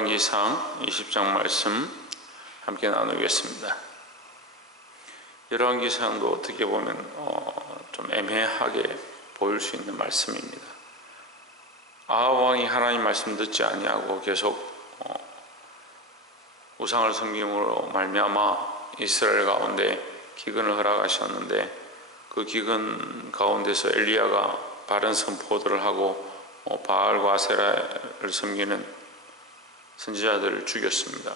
열왕기상 20장 말씀 함께 나누겠습니다. 열왕기상도 어떻게 보면 좀 애매하게 보일 수 있는 말씀입니다. 아합 왕이 하나님 말씀 듣지 아니하고 계속 우상을 섬김으로 말미암아 이스라엘 가운데 기근을 허락하셨는데, 그 기근 가운데서 엘리야가 바른 선포들을 하고 바알과 아세라를 섬기는 선지자들을 죽였습니다.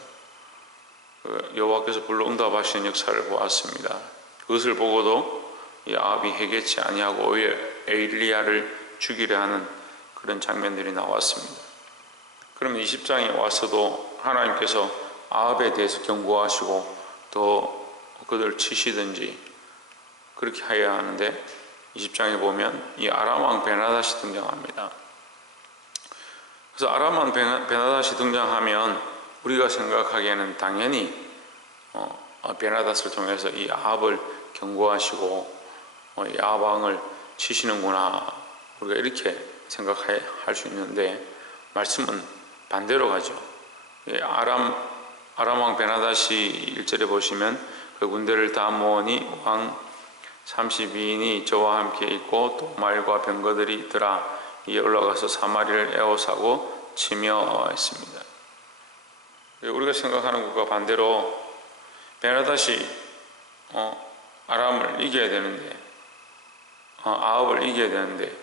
여호와께서 불러 응답하시는 역사를 보았습니다. 그것을 보고도 이 아합이 회개치 아니하고 오히려 엘리야를 죽이려 하는 그런 장면들이 나왔습니다. 그러면 20장에 와서도 하나님께서 아합에 대해서 경고하시고 더 그들을 치시든지 그렇게 하여야 하는데, 20장에 보면 이 아람 왕 베나닷이 등장합니다. 그래서 아람 왕 베나닷이 등장하면 우리가 생각하기에는 당연히 베나닷을 통해서 이 아합을 경고하시고 이 아합 왕을 치시는구나, 우리가 이렇게 생각할 수 있는데, 말씀은 반대로 가죠. 아람 왕 베나닷이 1절에 보시면 그 군대를 다 모으니 왕 32인이 저와 함께 있고 또 말과 병거들이 있더라. 이에 올라가서 사마리를 에워싸고 치며 했습니다. 우리가 생각하는 것과 반대로 베나닷이 아람을 이겨야 되는데, 아합을 이겨야 되는데,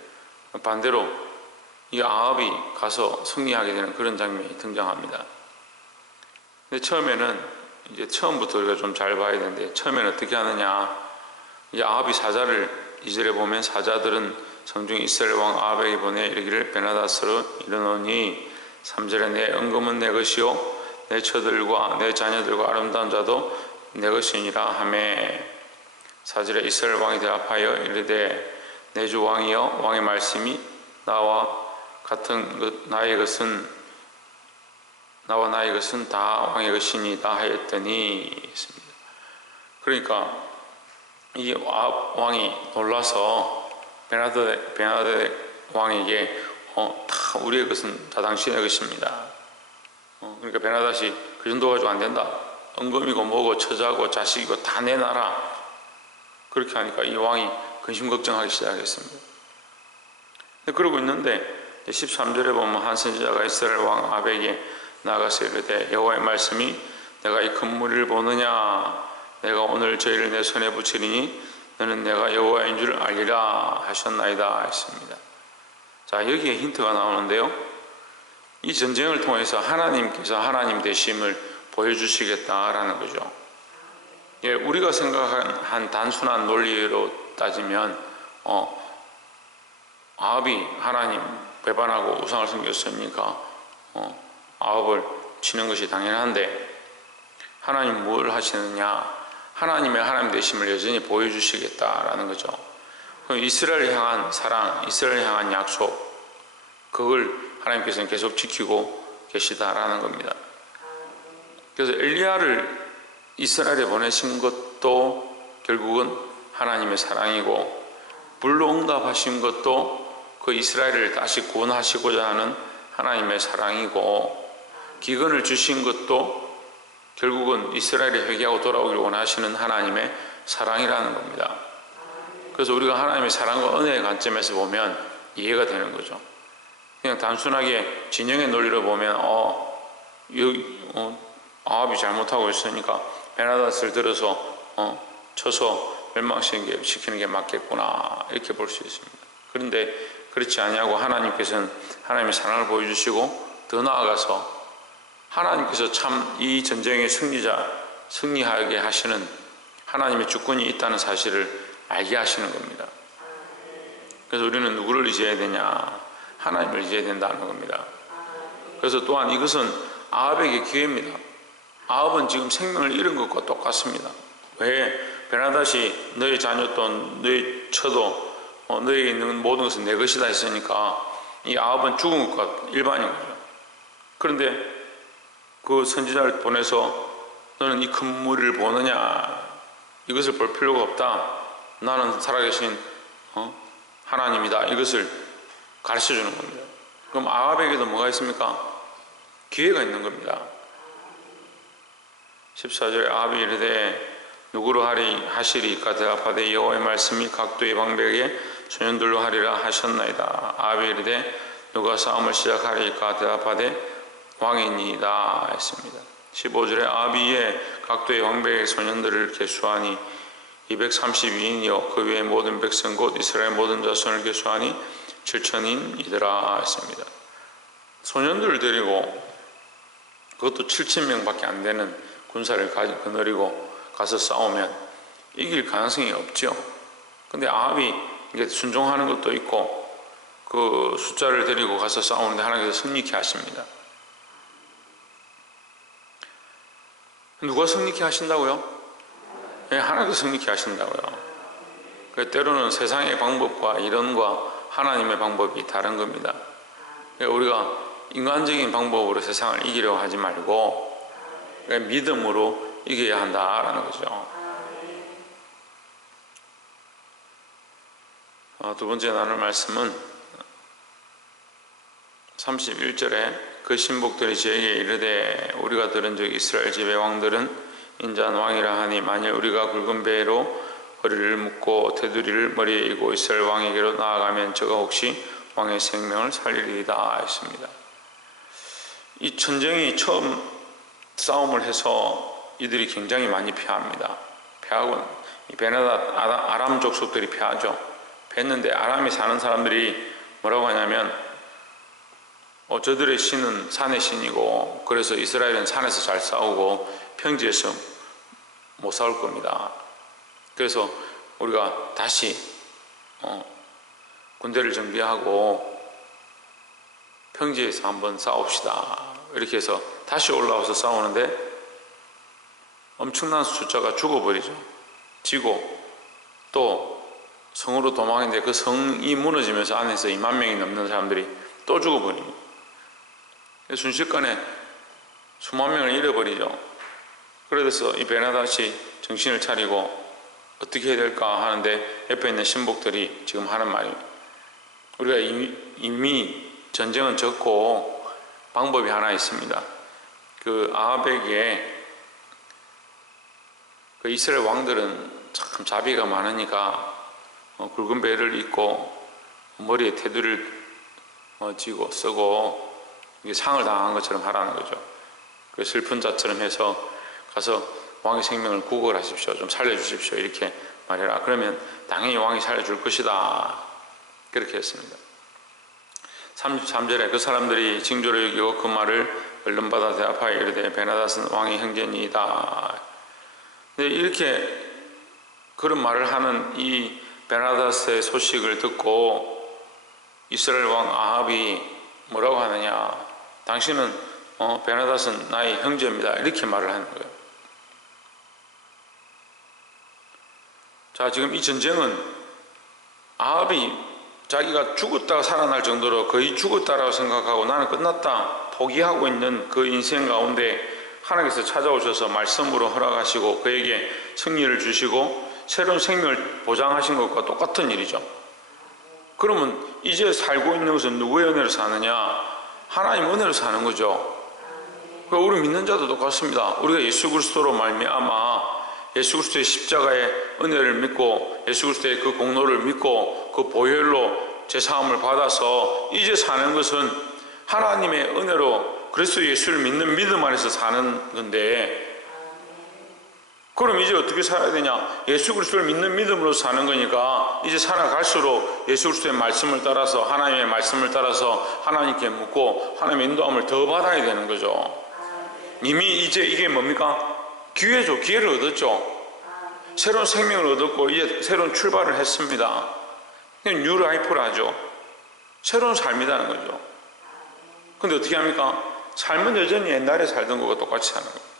반대로 이 아합이 가서 승리하게 되는 그런 장면이 등장합니다. 근데 처음부터 우리가 좀 잘 봐야 되는데, 처음에는 어떻게 하느냐. 이 아합이 사자를 2절에 보면 사자들은 성중 이스라엘 왕 아합에게 보내 이르기를 베나닷으로 이르노니, 3절에 내 은금은 내 것이요 내 처들과 내 자녀들과 아름다운 자도 내 것이니라 하매, 4절에 이스라엘 왕이 대답하여 이르되 내 주 왕이여, 왕의 말씀이 나와 나의 것은 다 왕의 것이니이다 하였더니 했습니다. 그러니까 이 아합 왕이 놀라서 베나닷 왕에게 다 우리의 것은 다 당신의 것입니다. 그러니까 베나닷이 그 정도 가지고 안 된다. 은금이고 뭐고 처자고 자식이고 다 내놔라. 그렇게 하니까 이 왕이 근심 걱정하기 시작했습니다. 그러고 있는데 13절에 보면 한 선지자가 이스라엘 왕 아합에게 나가서 이르되 여호와의 말씀이 내가 이 큰 무리를 보느냐, 내가 오늘 저희를 내 손에 붙이리니 너는 내가 여호와인 줄 알리라 하셨나이다 했습니다. 자, 여기에 힌트가 나오는데요, 이 전쟁을 통해서 하나님께서 하나님 되심을 보여주시겠다라는 거죠. 우리가 생각한 단순한 논리로 따지면 아합이 하나님 배반하고 우상을 섬겼으니까 아합을 치는 것이 당연한데, 하나님 뭘 하시느냐, 하나님의 하나님 되심을 여전히 보여주시겠다라는 거죠. 그럼 이스라엘을 향한 사랑, 이스라엘을 향한 약속, 그걸 하나님께서는 계속 지키고 계시다라는 겁니다. 그래서 엘리야를 이스라엘에 보내신 것도 결국은 하나님의 사랑이고, 불로 응답하신 것도 그 이스라엘을 다시 구원하시고자 하는 하나님의 사랑이고, 기근을 주신 것도 결국은 이스라엘이 회개하고 돌아오기를 원하시는 하나님의 사랑이라는 겁니다. 그래서 우리가 하나님의 사랑과 은혜의 관점에서 보면 이해가 되는 거죠. 그냥 단순하게 진영의 논리로 보면 아합이 잘못하고 있으니까 베나닷을 들어서 쳐서 멸망시키는 게 맞겠구나, 이렇게 볼 수 있습니다. 그런데 그렇지 아니하고 하나님께서는 하나님의 사랑을 보여주시고, 더 나아가서 하나님께서 참 이 전쟁의 승리하게 하시는 하나님의 주권이 있다는 사실을 알게 하시는 겁니다. 그래서 우리는 누구를 의지해야 되냐? 하나님을 의지해야 된다는 겁니다. 그래서 또한 이것은 아합에게 기회입니다. 아합은 지금 생명을 잃은 것과 똑같습니다. 왜? 베나닷이 너의 자녀 또 너의 처도 너에게 있는 모든 것은 내 것이다 했으니까 이 아합은 죽은 것과 일반인 거죠. 그런데 그 선지자를 보내서 너는 이 큰 무리를 보느냐, 이것을 볼 필요가 없다, 나는 살아계신 하나님이다, 이것을 가르쳐 주는 겁니다. 그럼 아합에게도 뭐가 있습니까? 기회가 있는 겁니다. 14절에 아합이 이르되 누구로 하시리까 대답하되 여호와의 말씀이 각도의 방백에 소년들로 하리라 하셨나이다. 아합이 이르되 누가 싸움을 시작하리까 대답하되 왕이니이다 했습니다. 15절에 아합이 각도의 방백의 소년들을 계수하니 232인이요 그 외의 모든 백성 곧 이스라엘 모든 자손을 계수하니 7,000인이더라 했습니다. 소년들을 데리고 그것도 7,000명밖에 안 되는 군사를 거느리고 가서 싸우면 이길 가능성이 없죠. 근데 아합이 이게 순종하는 것도 있고 그 숫자를 데리고 가서 싸우는데 하나님께서 승리케 하십니다. 누가 승리케 하신다고요? 네, 하나님께서 승리케 하신다고요. 때로는 세상의 방법과 이론과 하나님의 방법이 다른 겁니다. 우리가 인간적인 방법으로 세상을 이기려고 하지 말고 믿음으로 이겨야 한다라는 거죠. 두 번째 나눌 말씀은 31절에 그 신복들이 저에게 이르되 우리가 들은 적 이스라엘 집의 왕들은 인자한 왕이라 하니 만일 우리가 굵은 배로 머리를 묶고 테두리를 머리에 이고 이스라엘 왕에게로 나아가면 저가 혹시 왕의 생명을 살리리이다 했습니다. 이 전쟁이 처음 싸움을 해서 이들이 굉장히 많이 패합니다. 패하고 이 베나닷 아람 족속들이 패하죠. 패했는데 아람에 사는 사람들이 뭐라고 하냐면 저들의 신은 산의 신이고 그래서 이스라엘은 산에서 잘 싸우고 평지에서 못 싸울 겁니다. 그래서 우리가 다시 군대를 정비하고 평지에서 한번 싸웁시다. 이렇게 해서 다시 올라와서 싸우는데 엄청난 숫자가 죽어버리죠. 지고 또 성으로 도망했는데 그 성이 무너지면서 안에서 2만 명이 넘는 사람들이 또 죽어버립니다. 순식간에 수만 명을 잃어버리죠. 그래서 이 베나닷이 정신을 차리고 어떻게 해야 될까 하는데 옆에 있는 신복들이 지금 하는 말이 우리가 이미 전쟁은 졌고 방법이 하나 있습니다. 그 아합에게 그 이스라엘 왕들은 참 자비가 많으니까 굵은 배를 입고 머리에 테두리를 쥐고 쓰고 이게 상을 당한 것처럼 하라는 거죠. 그 슬픈 자처럼 해서 가서 왕의 생명을 구걸하십시오. 좀 살려주십시오. 이렇게 말해라. 그러면 당연히 왕이 살려줄 것이다. 그렇게 했습니다. 33절에 그 사람들이 징조를 여기고 그 말을 얼른받아 대답하여 이르되 베나닷은 왕의 형제니이다. 근데 이렇게 그런 말을 하는 이 베나닷의 소식을 듣고 이스라엘 왕 아합이 뭐라고 하느냐? 당신은 베나닷은 나의 형제입니다. 이렇게 말을 하는 거예요. 자, 지금 이 전쟁은 아합이 자기가 죽었다가 살아날 정도로 거의 죽었다라고 생각하고 나는 끝났다 포기하고 있는 그 인생 가운데 하나님께서 찾아오셔서 말씀으로 허락하시고 그에게 승리를 주시고 새로운 생명을 보장하신 것과 똑같은 일이죠. 그러면 이제 살고 있는 것은 누구의 은혜로 사느냐? 하나님 은혜로 사는 거죠. 우리 믿는 자도 똑같습니다. 우리가 예수 그리스도로 말미암아 예수 그리스도의 십자가의 은혜를 믿고 예수 그리스도의 그 공로를 믿고 그 보혈로 제사함을 받아서 이제 사는 것은 하나님의 은혜로 그리스도 예수를 믿는 믿음 안에서 사는 건데 그럼 이제 어떻게 살아야 되냐? 예수 그리스도를 믿는 믿음으로 사는 거니까 이제 살아갈수록 예수 그리스도의 말씀을 따라서 하나님의 말씀을 따라서 하나님께 묻고 하나님의 인도함을 더 받아야 되는 거죠. 이미 이제 이게 뭡니까? 기회죠. 기회를 얻었죠. 새로운 생명을 얻었고 이제 새로운 출발을 했습니다. 뉴 라이프를 하죠. 새로운 삶이라는 거죠. 근데 어떻게 합니까? 삶은 여전히 옛날에 살던 것과 똑같이 사는 거예요.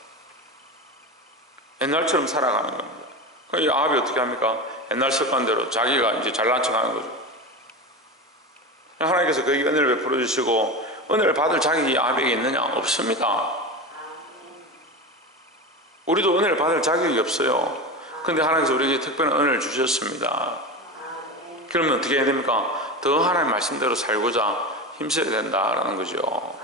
옛날처럼 살아가는 겁니다. 이 아합이 어떻게 합니까? 옛날 습관대로 자기가 이제 잘난 척 하는 거죠. 하나님께서 그에게 은혜를 베풀어 주시고 은혜를 받을 자격이 아합에게 있느냐? 없습니다. 우리도 은혜를 받을 자격이 없어요. 근데 하나님께서 우리에게 특별한 은혜를 주셨습니다. 그러면 어떻게 해야 됩니까? 더 하나님 말씀대로 살고자 힘써야 된다라는 거죠.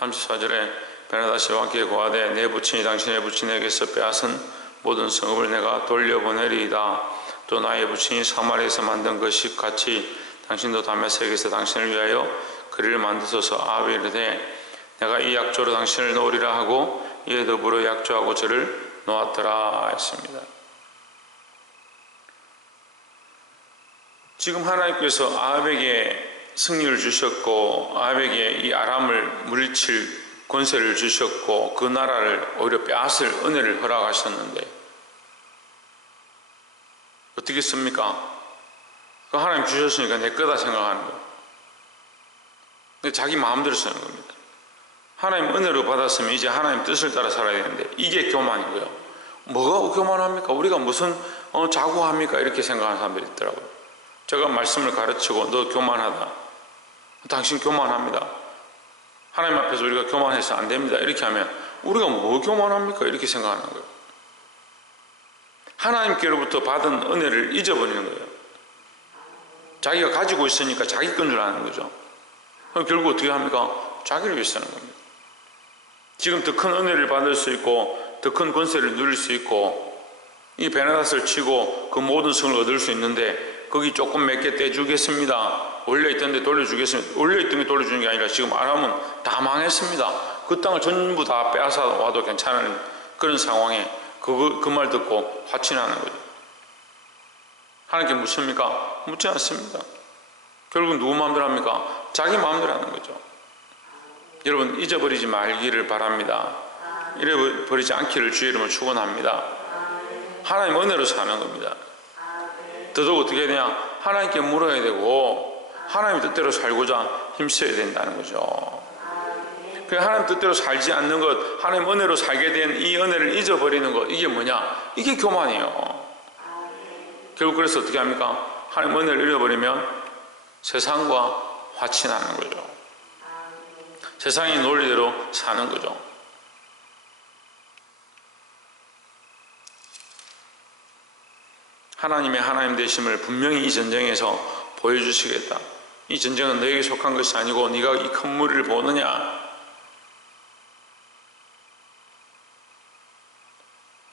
34절에 베나다시 왕께 고하되 내 부친이 당신의 부친에게서 빼앗은 모든 성읍을 내가 돌려보내리이다. 또 나의 부친이 사마리아에서 만든 것이 같이 당신도 다메섹에서 당신을 위하여 그리를 만드소서. 아합이 이르되 내가 이 약조로 당신을 놓으리라 하고 이에 더불어 약조하고 저를 놓았더라 했습니다. 지금 하나님께서 아합에게 승리를 주셨고 아합에게 이 아람을 물리칠 권세를 주셨고 그 나라를 오히려 빼앗을 은혜를 허락하셨는데 어떻게 씁니까? 그 하나님 주셨으니까 내 거다 생각하는 거예요. 근데 자기 마음대로 쓰는 겁니다. 하나님 은혜로 받았으면 이제 하나님 뜻을 따라 살아야 되는데 이게 교만이고요. 뭐가 교만합니까? 우리가 무슨 자고합니까? 이렇게 생각하는 사람들이 있더라고요. 제가 말씀을 가르치고 너 교만하다. 당신 교만합니다. 하나님 앞에서 우리가 교만해서 안 됩니다. 이렇게 하면 우리가 뭐 교만합니까? 이렇게 생각하는 거예요. 하나님께로부터 받은 은혜를 잊어버리는 거예요. 자기가 가지고 있으니까 자기 건 줄 아는 거죠. 그럼 결국 어떻게 합니까? 자기를 위해서 하는 겁니다. 지금 더 큰 은혜를 받을 수 있고 더 큰 권세를 누릴 수 있고 이 베나닷을 치고 그 모든 성을 얻을 수 있는데 거기 조금 몇 개 떼주겠습니다. 원래있던 데 돌려주겠습니다. 원래있던 게 돌려주는 게 아니라 지금 아람은 다 망했습니다. 그 땅을 전부 다 빼앗아 와도 괜찮은 그런 상황에 그 말 듣고 화친하는 거죠. 하나님께 묻습니까? 묻지 않습니다. 결국 누구 마음대로 합니까? 자기 마음대로 하는 거죠. 여러분 잊어버리지 말기를 바랍니다. 잃어버리지 않기를 주의 이름으로 축원합니다. 하나님 은혜로 사는 겁니다. 더더욱 어떻게 해야 되냐? 하나님께 물어야 되고 하나님 뜻대로 살고자 힘써야 된다는 거죠. 하나님 뜻대로 살지 않는 것, 하나님 은혜로 살게 된 이 은혜를 잊어버리는 것, 이게 뭐냐? 이게 교만이에요. 결국 그래서 어떻게 합니까? 하나님 은혜를 잃어버리면 세상과 화친하는 거죠. 세상의 논리대로 사는 거죠. 하나님의 하나님 되심을 분명히 이 전쟁에서 보여주시겠다. 이 전쟁은 너에게 속한 것이 아니고 네가 이 큰 무리를 보느냐?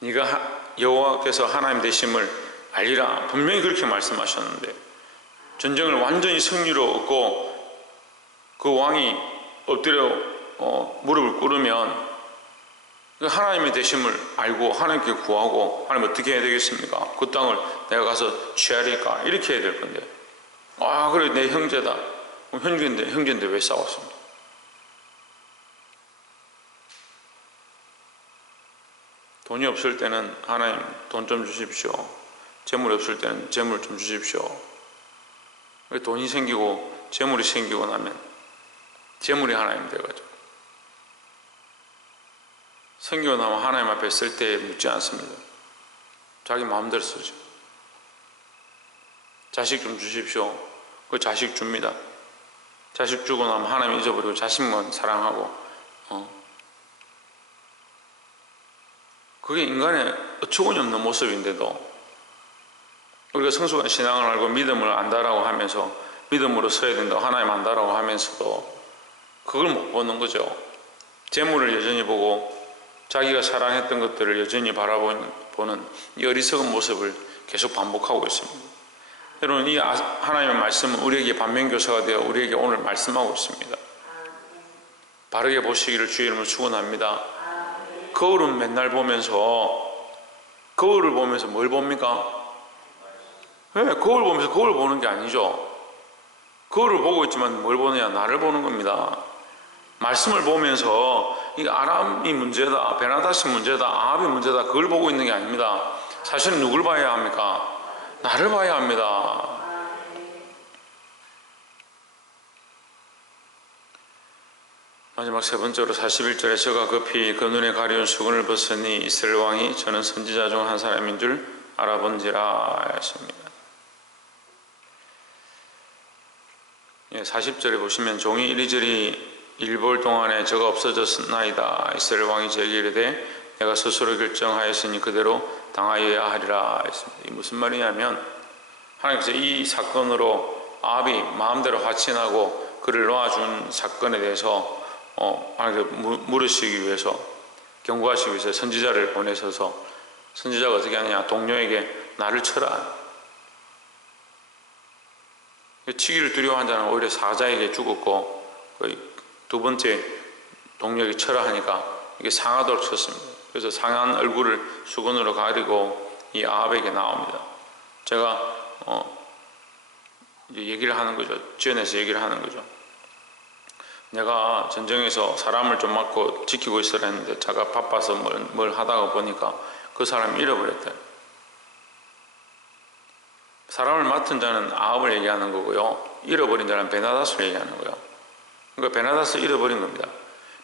네가 여호와께서 하나님 되심을 알리라. 분명히 그렇게 말씀하셨는데 전쟁을 완전히 승리로 얻고 그 왕이 엎드려 무릎을 꿇으면 하나님의 되심을 알고 하나님께 구하고 하나님 어떻게 해야 되겠습니까? 그 땅을 내가 가서 취하리까? 이렇게 해야 될 건데 그래 내 형제다. 형제인데 왜 싸웠습니까? 돈이 없을 때는 하나님 돈 좀 주십시오. 재물이 없을 때는 재물 좀 주십시오. 돈이 생기고 재물이 생기고 나면 재물이 하나님 돼가지고 생기고 나면 하나님 앞에 쓸 때 묻지 않습니다. 자기 마음대로 쓰죠. 자식 좀 주십시오. 그 자식 줍니다. 자식 주고 나면 하나님 잊어버리고 자식만 사랑하고 그게 인간의 어처구니 없는 모습인데도 우리가 성숙한 신앙을 알고 믿음을 안다라고 하면서 믿음으로 서야 된다고 하나님 안다라고 하면서도 그걸 못 보는 거죠. 재물을 여전히 보고 자기가 사랑했던 것들을 여전히 바라보는 이 어리석은 모습을 계속 반복하고 있습니다. 여러분 이 하나님의 말씀은 우리에게 반면교사가 되어 우리에게 오늘 말씀하고 있습니다. 바르게 보시기를 주의 이름으로 축원합니다. 거울은 맨날 보면서 거울을 보면서 뭘 봅니까? 네, 거울 보면서 거울 보는 게 아니죠. 거울을 보고 있지만 뭘 보느냐? 나를 보는 겁니다. 말씀을 보면서 이 아람이 문제다, 베나닷이 문제다, 아합이 문제다 그걸 보고 있는 게 아닙니다. 사실은 누굴 봐야 합니까? 나를 봐야 합니다. 마지막 세 번째로 41절에 저가 급히 그 눈에 가려운 수건을 벗으니 이스라엘 왕이 저는 선지자 중 한 사람인 줄 알아본지라 하십니다. 40절에 보시면 종이 이리저리 일볼 동안에 저가 없어졌나이다. 이스라엘 왕이 저에게 이르되 내가 스스로 결정하였으니 그대로 당하여야 하리라 했습니다. 이 무슨 말이냐면 하나님께서 이 사건으로 아합이 마음대로 화친하고 그를 놓아준 사건에 대해서 물으시기 위해서, 경고하시기 위해서 선지자를 보내셔서 선지자가 어떻게 하느냐, 동료에게 나를 쳐라. 치기를 두려워한 자는 오히려 사자에게 죽었고, 두 번째 동료에게 쳐라 하니까 이게 상하도록 쳤습니다. 그래서 상한 얼굴을 수건으로 가리고 이 아합에게 나옵니다. 제가 이제 얘기를 하는 거죠. 지어내서 얘기를 하는 거죠. 내가 전쟁에서 사람을 좀 맡고 지키고 있으라 했는데 자가 바빠서 뭘 하다가 보니까 그 사람이 잃어버렸대. 사람을 맡은 자는 아합을 얘기하는 거고요, 잃어버린 자는 베나다스를 얘기하는 거예요. 그러니까 베나다스 잃어버린 겁니다.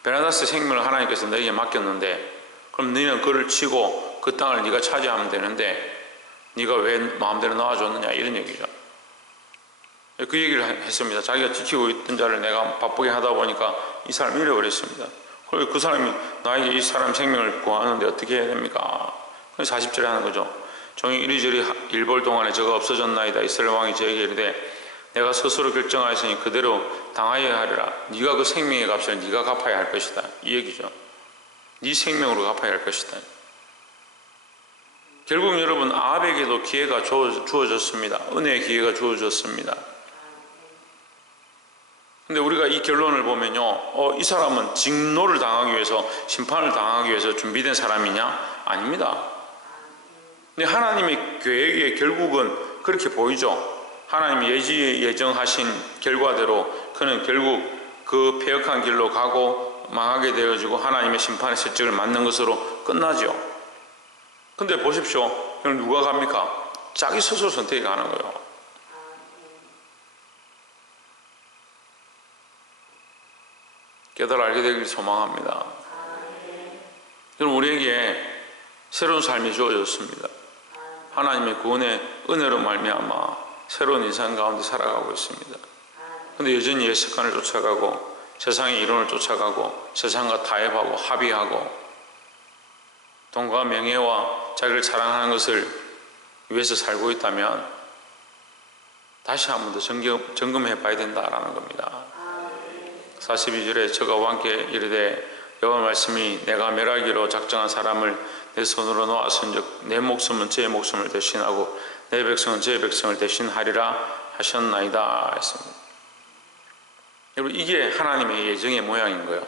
베나다스 생명을 하나님께서 너에게 맡겼는데, 그럼 너희는 그를 치고 그 땅을 네가 차지하면 되는데 네가 왜 마음대로 놓아줬느냐, 이런 얘기죠. 그 얘기를 했습니다. 자기가 지키고 있던 자를 내가 바쁘게 하다 보니까 이 사람을 잃어버렸습니다. 그리고 그 사람이 나에게 이 사람 생명을 구하는데 어떻게 해야 됩니까? 40절에 하는 거죠. 종이 이리저리 일벌 동안에 저가 없어졌나이다. 이스라엘 왕이 저에게 이르되 내가 스스로 결정하였으니 그대로 당하여야 하리라. 네가 그 생명의 값을 네가 갚아야 할 것이다, 이 얘기죠. 네 생명으로 갚아야 할 것이다. 결국 여러분, 아합에게도 기회가 주어졌습니다. 은혜의 기회가 주어졌습니다. 근데 우리가 이 결론을 보면요, 이 사람은 직노를 당하기 위해서, 심판을 당하기 위해서 준비된 사람이냐? 아닙니다. 근데 하나님의 계획의 결국은 그렇게 보이죠. 하나님이 예정하신 결과대로 그는 결국 그 패역한 길로 가고 망하게 되어지고 하나님의 심판의 세적을 맞는 것으로 끝나죠. 근데 보십시오. 그럼 누가 갑니까? 자기 스스로 선택이 가는 거예요. 깨달아 알게 되길 소망합니다. 그럼 우리에게 새로운 삶이 주어졌습니다. 하나님의 구원의 은혜로 말미암아 새로운 인생 가운데 살아가고 있습니다. 그런데 여전히 옛 습관을 쫓아가고 세상의 이론을 쫓아가고 세상과 타협하고 합의하고 돈과 명예와 자기를 자랑하는 것을 위해서 살고 있다면 다시 한 번 더 점검해 봐야 된다라는 겁니다. 42절에 저가 왕께 이르되 여호와 말씀이 내가 멸하기로 작정한 사람을 내 손으로 놓았은즉 내 목숨은 제 목숨을 대신하고 내 백성은 제 백성을 대신하리라 하셨나이다 했습니다. 여러분, 이게 하나님의 예정의 모양인 거예요.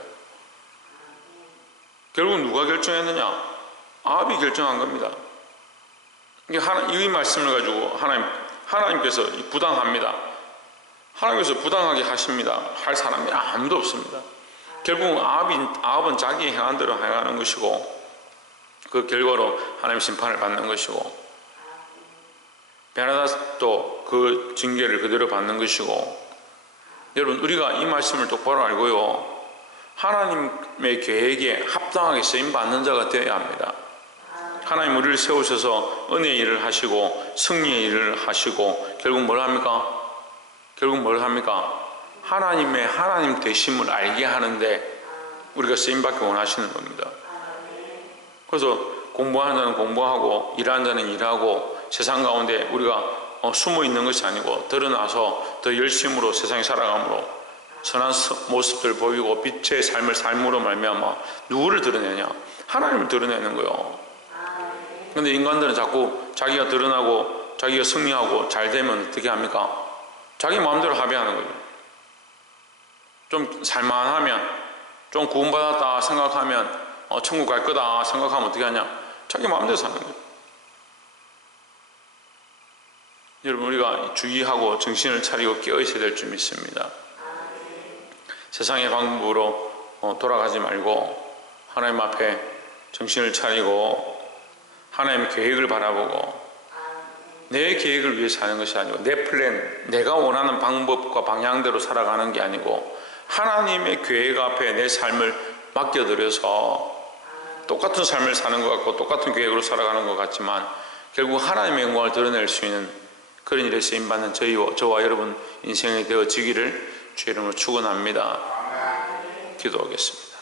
결국 누가 결정했느냐? 아합이 결정한 겁니다. 이 말씀을 가지고 하나님께서 부당합니다. 하나님께서 부당하게 하십니다. 할 사람이 아무도 없습니다. 결국 아합은 자기 행한 대로 행하는 것이고 그 결과로 하나님 심판을 받는 것이고, 베나다스도 그 징계를 그대로 받는 것이고, 여러분, 우리가 이 말씀을 똑바로 알고요, 하나님의 계획에 합당하게 쓰임받는 자가 되어야 합니다. 하나님 우리를 세우셔서 은혜의 일을 하시고 승리의 일을 하시고 결국 뭘 합니까? 하나님 되심을 알게 하는데 우리가 쓰임받기 원하시는 겁니다. 그래서 공부하는 자는 공부하고 일하는 자는 일하고 세상 가운데 우리가 숨어 있는 것이 아니고 드러나서 더 열심으로 세상에 살아감으로 선한 모습들 보이고 빛의 삶을 삶으로 말미암아 누구를 드러내냐? 하나님을 드러내는 거예요. 근데 인간들은 자꾸 자기가 드러나고 자기가 승리하고 잘 되면 어떻게 합니까? 자기 마음대로 합의하는 거예요. 좀 살만하면, 좀 구원받았다 생각하면 천국 갈 거다 생각하면 어떻게 하냐? 자기 마음대로 사는 거예요. 여러분, 우리가 주의하고 정신을 차리고 깨어 있어야 될 줄 믿습니다. 세상의 방법으로 돌아가지 말고 하나님 앞에 정신을 차리고 하나님의 계획을 바라보고 내 계획을 위해 사는 것이 아니고 내 플랜, 내가 원하는 방법과 방향대로 살아가는 게 아니고 하나님의 계획 앞에 내 삶을 맡겨드려서 똑같은 삶을 사는 것 같고 똑같은 계획으로 살아가는 것 같지만 결국 하나님의 영광을 드러낼 수 있는 그런 일에 쓰임받는 저와 여러분 인생이 되어지기를 주의 이름으로 축원합니다. 기도하겠습니다.